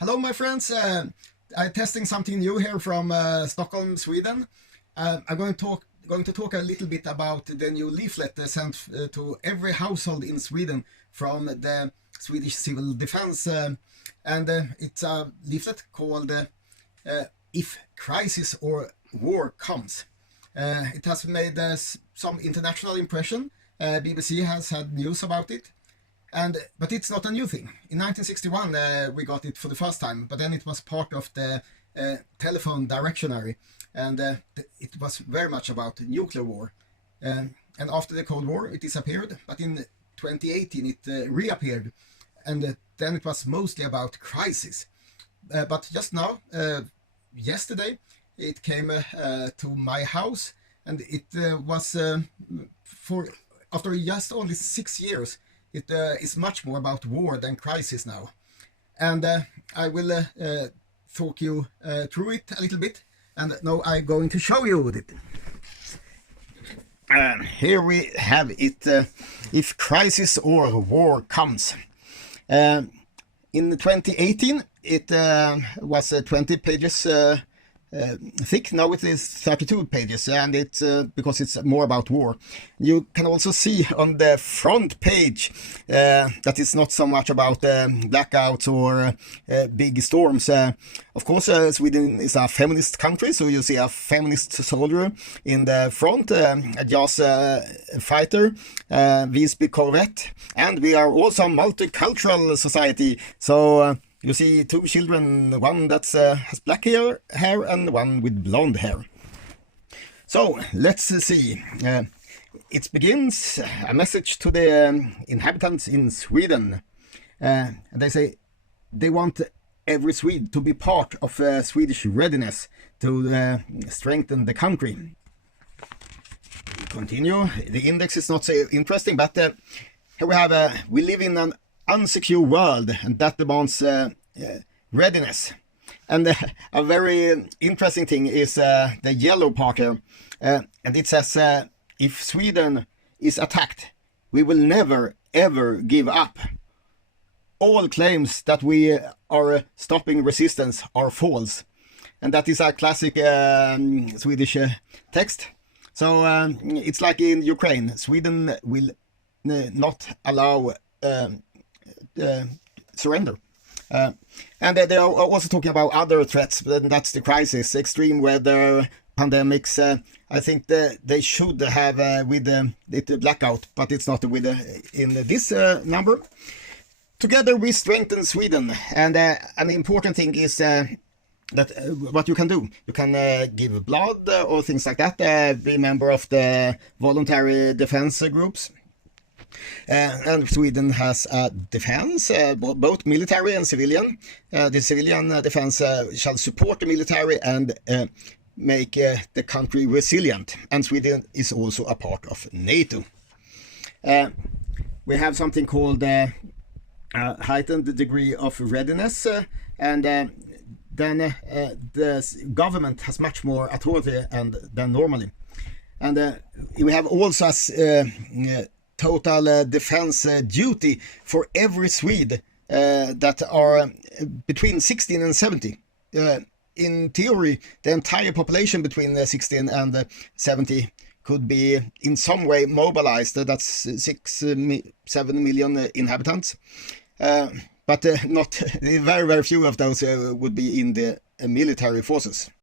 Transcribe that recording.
Hello, my friends. I'm testing something new here from Stockholm, Sweden. I'm going to talk a little bit about the new leaflet sent to every household in Sweden from the Swedish Civil Defense, and it's a leaflet called "If Crisis or War Comes." It has made some international impression. BBC has had news about it. But it's not a new thing. In 1961, we got it for the first time, but then it was part of the telephone directionary, and it was very much about nuclear war. And after the Cold War, it disappeared, but in 2018, it reappeared, and then it was mostly about crisis. But just now, yesterday, it came to my house, and it was for after just only 6 years. It is much more about war than crisis now. And I will talk you through it a little bit. And now I'm going to show you it. Here we have it, if crisis or war comes. In 2018, it was 20 pages thick. Now it is 32 pages, and it's because it's more about war. You can also see on the front page that it's not so much about blackouts or big storms. Of course, Sweden is a feminist country, so you see a feminist soldier in the front, a JAS fighter, Visby Corvette, and we are also a multicultural society. So you see two children, one that has black hair and one with blonde hair. So let's see. It begins a message to the inhabitants in Sweden. They say they want every Swede to be part of Swedish readiness to strengthen the country. Continue. The index is not so interesting, but here we have we live in an unsecure world, and that demands readiness. And a very interesting thing is the yellow part here, and it says if Sweden is attacked, we will never ever give up. All claims that we are stopping resistance are false, and that is a classic Swedish text. So it's like in Ukraine, Sweden will not allow surrender. And they are also talking about other threats, but that's the crisis, extreme weather, pandemics. I think they should have with the blackout, but it's not with in this number. Together we strengthen Sweden, and an important thing is that what you can do. You can give blood or things like that, be member of the voluntary defense groups. And Sweden has a defense, both military and civilian. The civilian defense shall support the military and make the country resilient. And Sweden is also a part of NATO. We have something called heightened degree of readiness, and then the government has much more authority than normally. And we have also total defense duty for every Swede that are between 16 and 70. In theory, the entire population between 16 and 70 could be in some way mobilized. That's 7 million inhabitants. But not very, very few of those would be in the military forces.